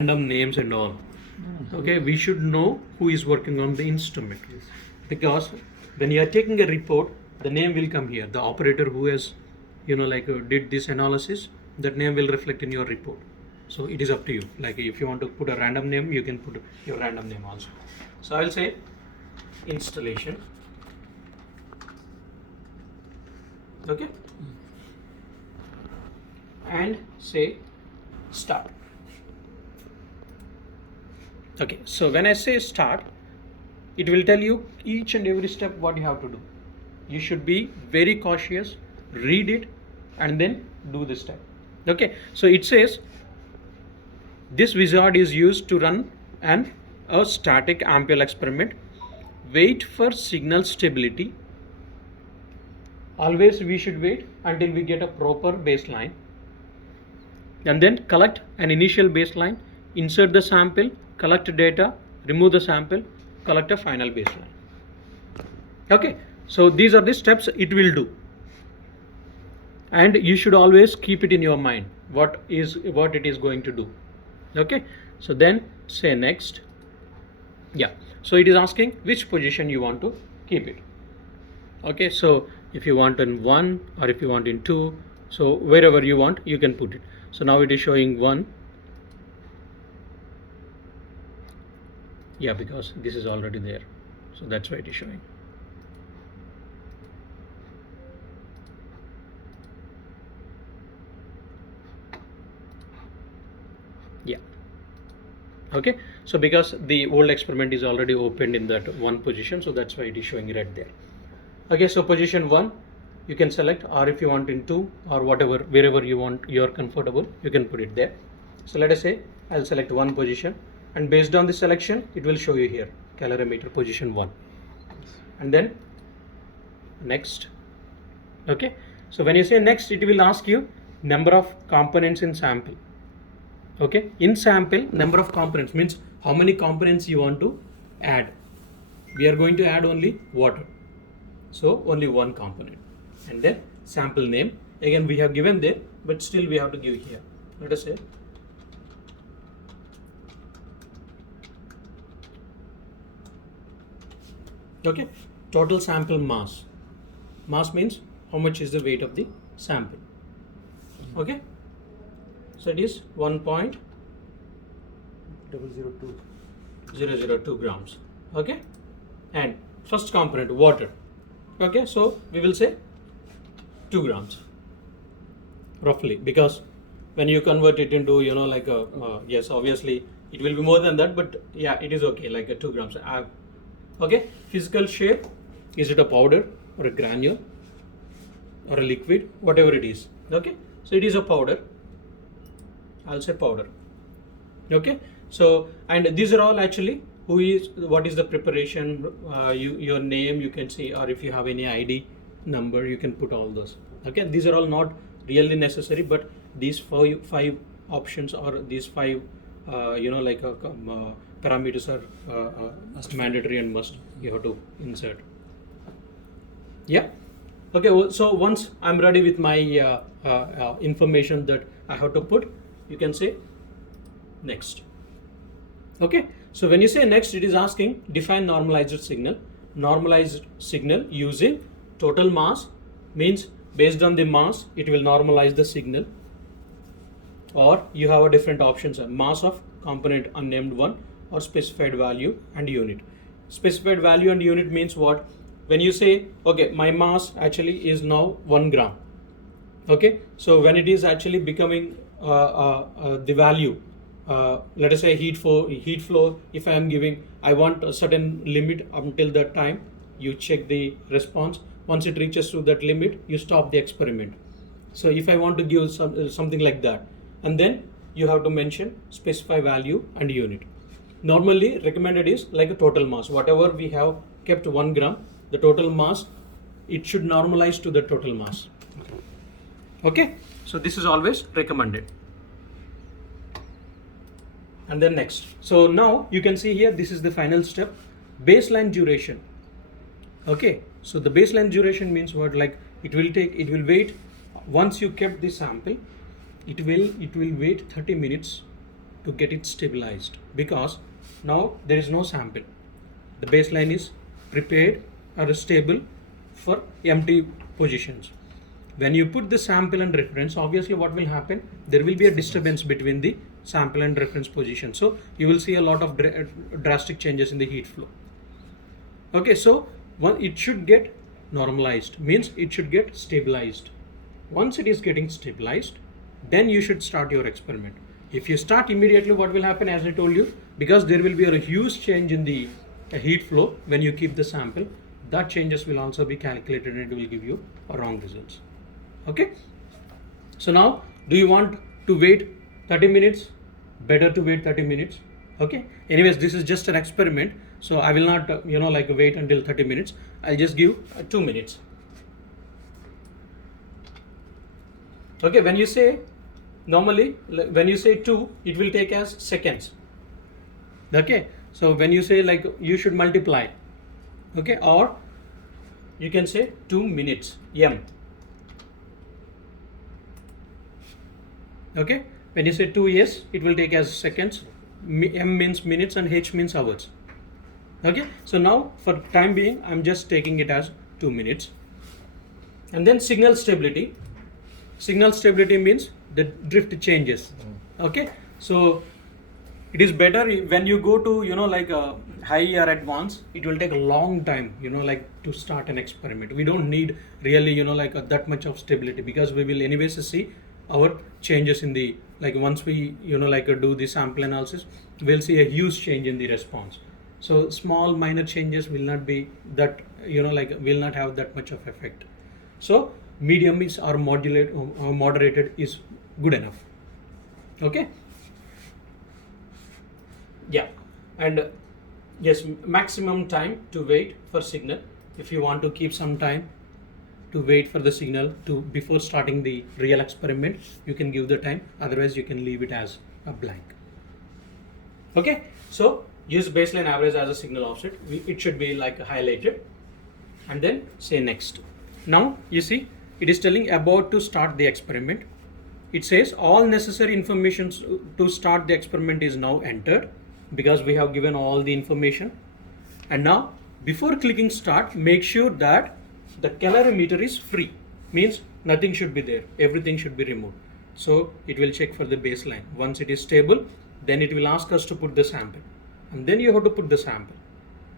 random names and all. Okay, we should know who is working on the instrument, because when you are taking a report, the name will come here. The operator who has, did this analysis, that name will reflect in your report. So it is up to you. Like if you want to put a random name, you can put your random name also. So I will say installation. Okay, and say start. Okay, so when I say start, it will tell you each and every step what you have to do. You should be very cautious, read it, and then do the step. Okay, so it says this wizard is used to run a static ampule experiment. Wait for signal stability. Always we should wait until we get a proper baseline, and then collect an initial baseline, insert the sample, collect data, remove the sample, collect a final baseline. Okay, so these are the steps it will do, and you should always keep it in your mind what it is going to do. Okay, so then say next. Yeah, so it is asking which position you want to keep it. Okay, so if you want in 1 or if you want in 2, so wherever you want you can put it. So now it is showing 1. Yeah, because this is already there, so that's why it is showing. Yeah, okay, so because the old experiment is already opened in that one position, so that's why it is showing right there. Okay, so position 1 you can select, or if you want in 2 or whatever, wherever you want, you're comfortable, you can put it there. So let us say I'll select 1 position, and based on the selection it will show you here calorimeter position 1, and then next. Okay, so when you say next, it will ask you number of components in sample. Okay, in sample, number of components means how many components you want to add. We are going to add only water, so only 1 component. And then sample name, again we have given there, but still we have to give here. Let us say okay, total sample mass. Mass means how much is the weight of the sample. Okay, so it is 1.002 grams. Okay, and first component water. Okay, so we will say 2 grams roughly, because when you convert it into yes, obviously it will be more than that, but yeah, it is okay, like a 2 grams. Okay, physical shape, is it a powder or a granule or a liquid, whatever it is. Okay, so it is a powder, I'll say powder. Okay, so and these are all actually what is the preparation, your name you can see, or if you have any ID number you can put all those. Okay, these are all not really necessary, but these five options or these 5 parameters are mandatory and must, you have to insert. Yeah, okay, so once I'm ready with my information that I have to put, you can say next. Okay, so when you say next, it is asking define normalized signal. Normalized signal using total mass, means based on the mass it will normalize the signal, or you have a different options, mass of component unnamed one, or specified value and unit. Specified value and unit means what? When you say okay, my mass actually is now 1 gram. Okay, so when it is actually becoming the value, let us say heat flow, if I am giving, I want a certain limit until that time, you check the response. Once it reaches to that limit, you stop the experiment. So if I want to give something like that, and then you have to mention specify value and unit. Normally recommended is like a total mass, whatever we have kept 1 gram, the total mass, it should normalize to the total mass. Okay, so this is always recommended. And then next, so now you can see here, this is the final step, baseline duration. Okay, so the baseline duration means what? Like it will wait, once you kept the sample, it will wait 30 minutes to get it stabilized, because now there is no sample. The baseline is prepared or stable for empty positions. When you put the sample and reference, obviously what will happen? There will be a disturbance between the sample and reference position. So you will see a lot of drastic changes in the heat flow. Okay, so it should get normalized, means it should get stabilized. Once it is getting stabilized, then you should start your experiment. If you start immediately, what will happen, as I told you, because there will be a huge change in the heat flow when you keep the sample, that changes will also be calculated and it will give you wrong results. Okay, so now do you want to wait 30 minutes? Better to wait 30 minutes. Okay, anyways, this is just an experiment, so I will not wait until 30 minutes. I'll just give 2 minutes. Okay, when you say normally, when you say 2, it will take as seconds. Okay, so when you say you should multiply, okay, or you can say 2 minutes, m. Okay, when you say 2, yes, it will take as seconds, m means minutes and h means hours. Okay, so now for time being, I'm just taking it as 2 minutes. And then signal stability. Signal stability means the drift changes. Okay, so it is better when you go to high or advanced, it will take a long time to start an experiment. We don't need really that much of stability, because we will anyways see our changes in the once we do the sample analysis, we'll see a huge change in the response. So small minor changes will not be that will not have that much of effect. So medium is or moderated is good enough. Okay, yeah. And yes, maximum time to wait for signal. If you want to keep some time to wait for the signal before starting the real experiment, you can give the time, otherwise you can leave it as a blank. Okay, so use baseline average as a signal offset. It should be highlighted, and then say next. Now you see it is telling about to start the experiment. It says all necessary information to start the experiment is now entered, because we have given all the information. And now before clicking start, make sure that the calorimeter is free, means nothing should be there, everything should be removed. So it will check for the baseline. Once it is stable, then it will ask us to put the sample, and then you have to put the sample,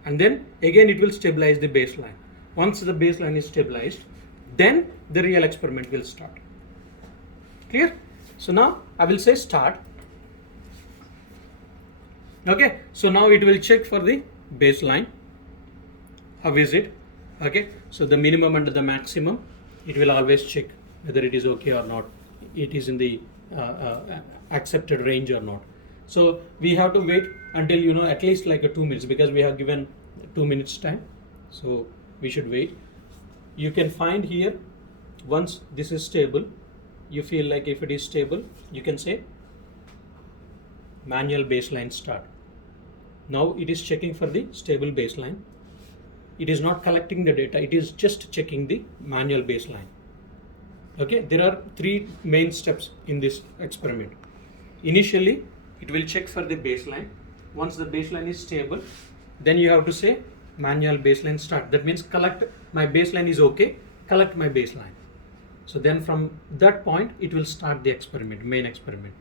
and then again it will stabilize the baseline. Once the baseline is stabilized, then the real experiment will start. Clear? So now I will say start. Okay, so now it will check for the baseline. How is it? Okay, so the minimum and the maximum, it will always check whether it is okay or not, it is in the accepted range or not. So we have to wait until at least 2 minutes, because we have given 2 minutes time, so we should wait. You can find here, once this is stable, you feel if it is stable, you can say manual baseline start. Now it is checking for the stable baseline. It is not collecting the data, it is just checking the manual baseline. Okay, there are 3 main steps in this experiment. Initially, it will check for the baseline. Once the baseline is stable, then you have to say manual baseline start. That means collect my baseline is okay, collect my baseline. So then from that point, it will start the experiment, main experiment.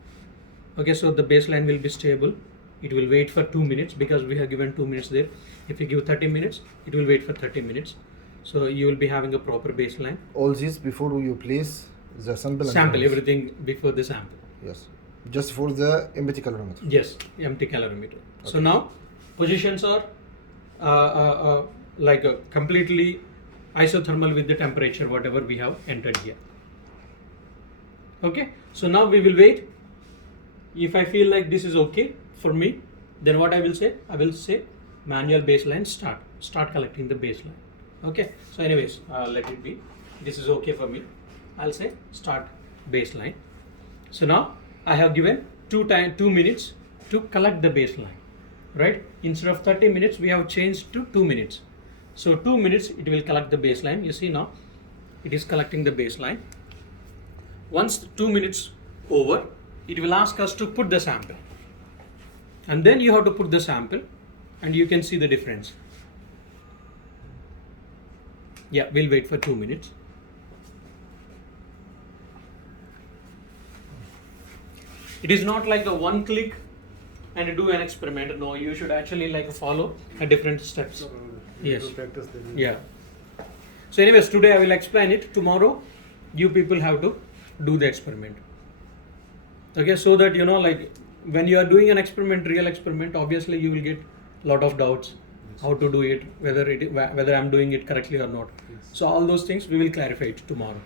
Okay, so the baseline will be stable. It will wait for 2 minutes, because we have given 2 minutes there. If you give 30 minutes, it will wait for 30 minutes. So you will be having a proper baseline. All this before you place the sample? Sample, everything before the sample. Yes. Just for the empty calorimeter? Yes, empty calorimeter. Okay. So now positions are completely isothermal with the temperature, whatever we have entered here. Okay, so now we will wait. If I feel this is okay for me, then what I will say? I will say manual baseline start collecting the baseline. Okay, so anyways, let it be. This is okay for me. I'll say start baseline. So now I have given 2 minutes to collect the baseline, right? Instead of 30 minutes, we have changed to 2 minutes. So 2 minutes, it will collect the baseline. You see now, it is collecting the baseline. Once 2 minutes over, it will ask us to put the sample. and then you have to put the sample, and you can see the difference. Yeah, we'll wait for 2 minutes. It is not like a one click and do an experiment. No, you should actually like follow a different steps. Yes. Yeah. So anyways, today I will explain it. Tomorrow, you people have to do the experiment. Okay, so that you know, like when you are doing an experiment, real experiment, obviously you will get lot of doubts how to do it, whether I'm doing it correctly or not. Yes. So all those things we will clarify it tomorrow.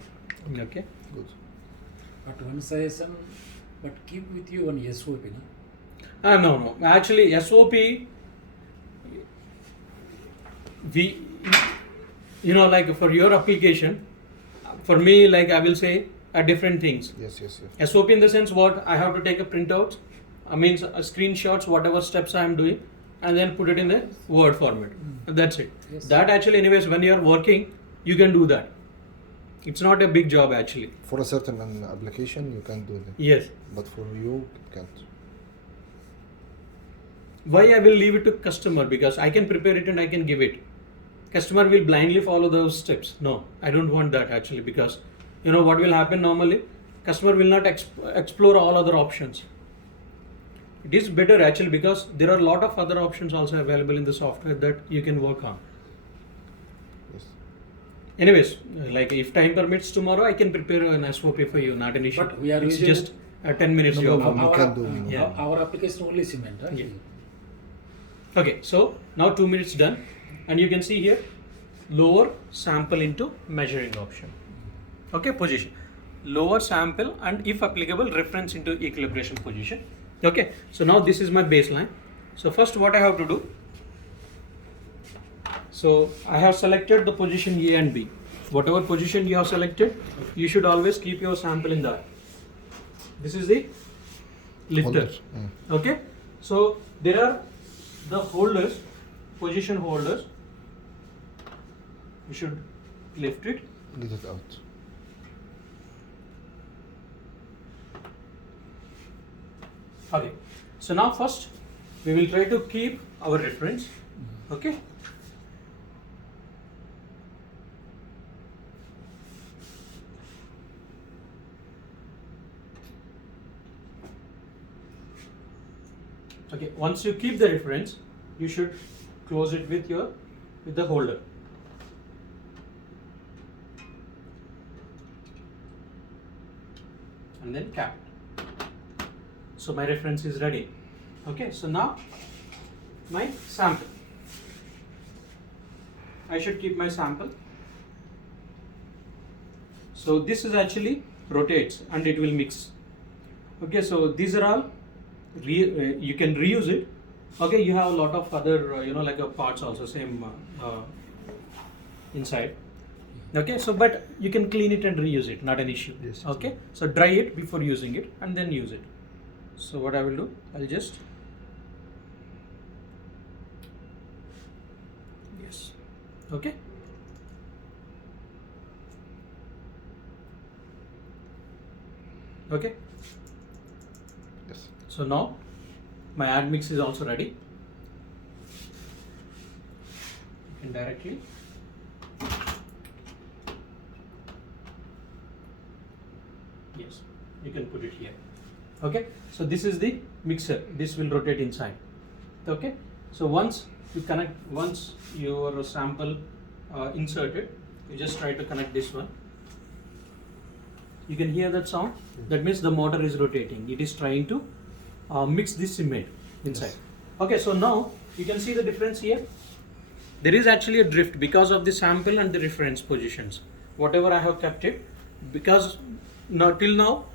Okay. Good. But one suggestion, but keep with you one SOP. No. Actually, SOP, we, you know, like for your application, for me, like I will say different things. Yes. SOP in the sense what I have to take a printout, screenshots, whatever steps I am doing, and then put it in the Word format. That's it. Yes. That actually, anyways, when you are working, you can do that. It's not a big job actually. For a certain application, you can do that. Yes. But for you, you can't. Why I will leave it to customer? Because I can prepare it and I can give it. Customer will blindly follow those steps. No, I don't want that actually, because you know what will happen normally? Customer will not explore all other options. It is better actually because there are a lot of other options also available in the software that you can work on. Yes. Anyways, like if time permits tomorrow, I can prepare an SOP for you, not an issue. But we are it's using- just a 10 minutes No job. problem. for me. You can do. Yeah. Our application only cement, right? Yeah. Okay, so now 2 minutes done, and you can see here lower sample into measuring option. Okay, position, lower sample, and if applicable reference into equilibration position. Okay, so now this is my baseline. So first what I have to do, so I have selected the position A and B. Whatever position you have selected, you should always keep your sample in that. This is the lifter. Holders. Okay, so there are the holders, position holders. You should lift it. Get it out. Okay, so now first we will try to keep our reference. Okay. Okay, once you keep the reference, you should close it with the holder. And then cap it. So my reference is ready. Okay, so now my sample. I should keep my sample. So this is actually rotates and it will mix. Okay, so these are all you can reuse it. Okay, you have a lot of other like parts also same inside. Okay, so but you can clean it and reuse it, not an issue. Yes. Okay, so dry it before using it and then use it. So what I will do, I'll just yes. Okay. Okay. Yes. So now my ad mix is also ready. You can directly yes, you can put it here. Okay, so this is the mixer. This will rotate inside. Okay, so once your sample inserted, you just try to connect this one. You can hear that sound. That means the motor is rotating. It is trying to mix this cement inside. Yes. Okay, so now you can see the difference here. There is actually a drift because of the sample and the reference positions. Whatever I have kept it, because till now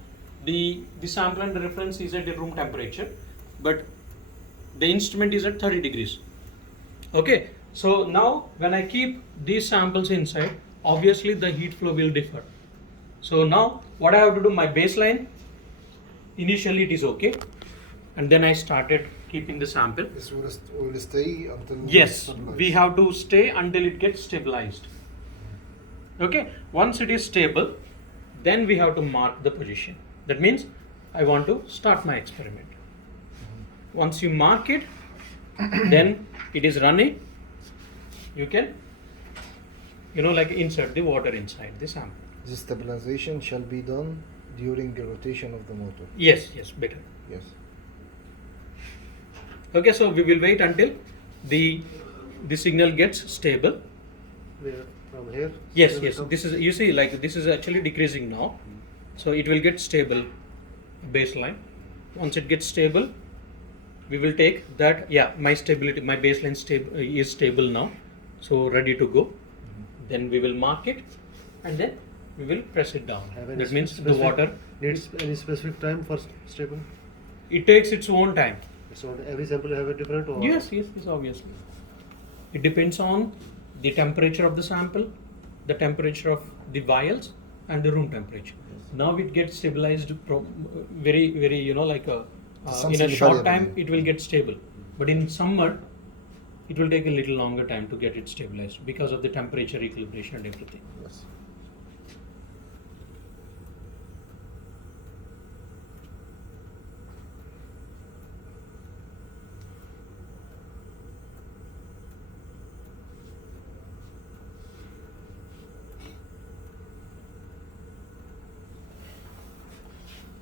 the sample and the reference is at the room temperature, but the instrument is at 30 degrees. Okay, so now when I keep these samples inside, obviously the heat flow will differ. So now what I have to do, my baseline, initially it is okay, and then I started keeping the sample. This will stay until. Yes, stabilized. we have to stay until it gets stabilized. Okay, once it is stable, then we have to mark the position. That means I want to start my experiment. once you mark it, then it is running. You can, like insert the water inside the sample. The stabilization shall be done during the rotation of the motor. Yes, better. Yes. Okay, so we will wait until the signal gets stable. Where? From here? Yes, Will yes. come- This is, you see, like this is actually decreasing now, so it will get stable baseline. Once it gets stable, we will take that. Yeah, my baseline is stable now, so ready to go. Then we will mark it, and then we will press it down. Have any That means the specific- water. Needs any specific time for stable? It takes its own time. So every sample have a different or? Yes, obviously. It depends on the temperature of the sample, the temperature of the vials, and the room temperature. Now it gets stabilized very, very, in a short time it will get stable. But in summer, it will take a little longer time to get it stabilized because of the temperature equilibration and everything. Yes.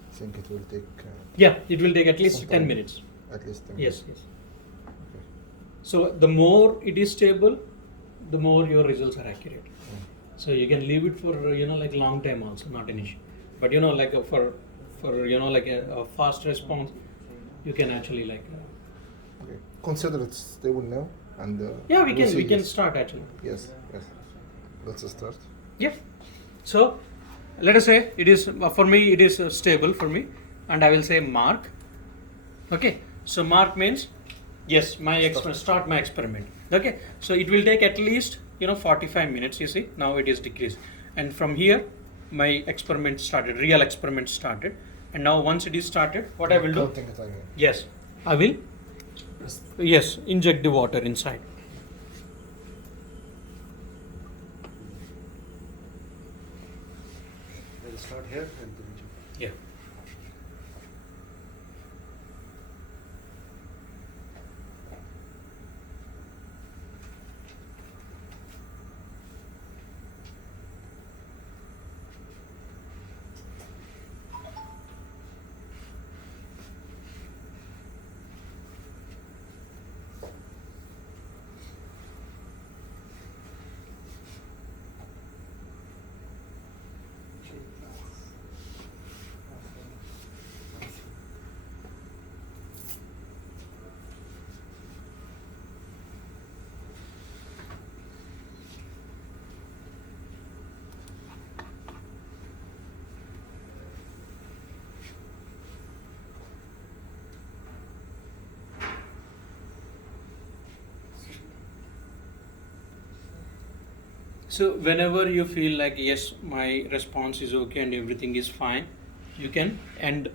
I think it will take Yeah, it will take at least Some 10 time. minutes. at least 10 Yes. minutes. Okay. So the more it is stable, the more your results are accurate. So you can leave it for long time also, not an issue. But for a fast response, you can actually Okay. Consider it stable now, and yeah, we we'll see can this. start actually. Yes. Let's start. Yeah. So let us say it is for me, it is stable for me, and I will say mark. Okay. So mark means yes, start my experiment. Okay. So it will take at least 45 minutes. You see, now it is decreased, and from here my real experiment started, and now once it is started, what I will do? Counting the time. Yes, I will. Yes, inject the water inside. We'll start here and then jump. Yeah. So whenever you feel like yes, my response is okay and everything is fine, you can end.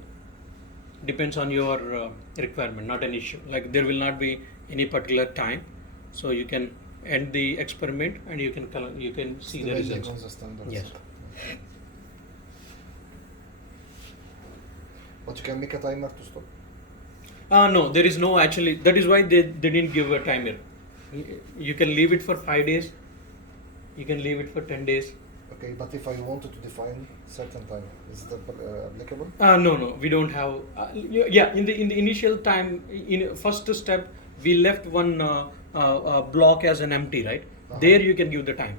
Depends on your requirement, not an issue. Like there will not be any particular time, so you can end the experiment and you can see the Depending results. on the standards. Yes. But you can make a timer to stop. No, there is no actually. That is why they didn't give a timer. You can leave it for 5 days. You can leave it for 10 days. Okay, but if I wanted to define certain time, is that applicable? No, we don't have. Yeah, in the initial time, in first step, we left one block as an empty, right? Uh-huh. There you can give the time.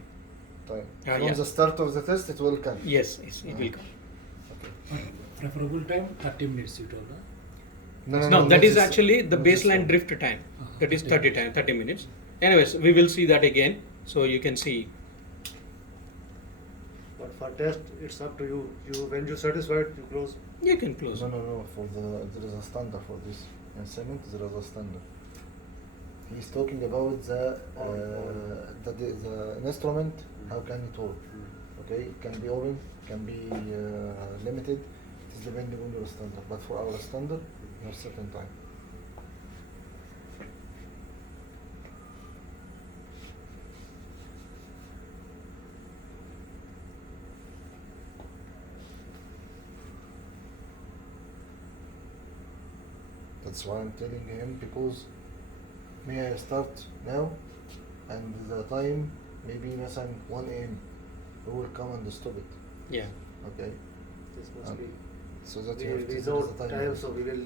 Time. Yeah. From the start of the test, it will come. Yes, it will come. Okay. Preferable time 30 minutes you told, huh? No, that is this actually the not this baseline one. drift time. Uh-huh. That is 30 minutes. Anyways, we will see that again, so you can see. But for test, it's up to you. When you're satisfied, you close. You can close. No. There is a standard for this. In cement, there is a standard. He's talking about the instrument. How can it work? Okay, it can be open, can be limited. It is depending on your standard. But for our standard, we have certain time. That's why I'm telling him, because may I start now, and the time maybe مثلا 1 a.m. we will come and stop it. Yeah. Okay. This must Um, be. So that We, you have we to know set the time, so we will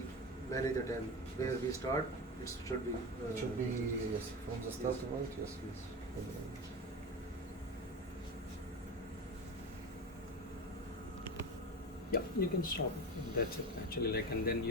manage the time. Where we start, it should be. It should be, yes, from the start Yes. point, yes, yes. Yeah, you can stop. That's it actually, like, and then you